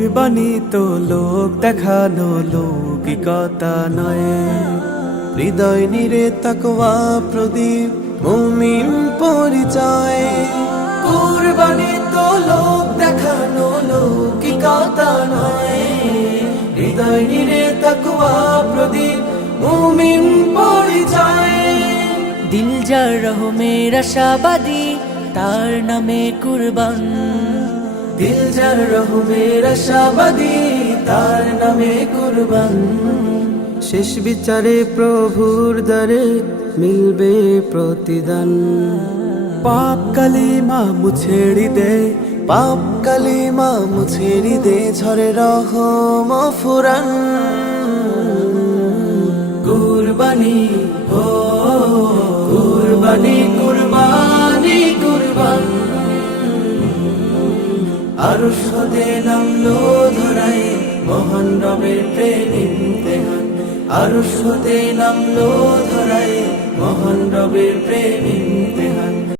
কুরবানি তো লোক দেখানো লৌকিকতা নয়, হৃদয় নিরে তাকওয়া প্রদীপ মুমিন পরিচয়। কুরবানি তো লোক দেখানো লৌকিকতা নয়, হৃদয় নিরে তাকওয়া প্রদীপ মুমিন পরিচয়। দিল যার রহমের আশাবাদী তার নামে কুরবান, দিল যার রহমের আশাবাদী তার নামে কুরবান। শেষ বিচারে প্রভুর দ্বারে মিলবে প্রতিদান। পাপ কালিমা মুছেড়ি দে, পাপ কালিমা মুছেড়ি দে, ঝরে রহম ফুরান। কুরবানি ও কুরবানি কুরবানি কুরবান। আরশ হতে নামলো ধরায় মহান রবের প্রেম ইমতিহান। আরশ হতে নামলো ধরায় মহান রবের প্রেম ইমতিহান।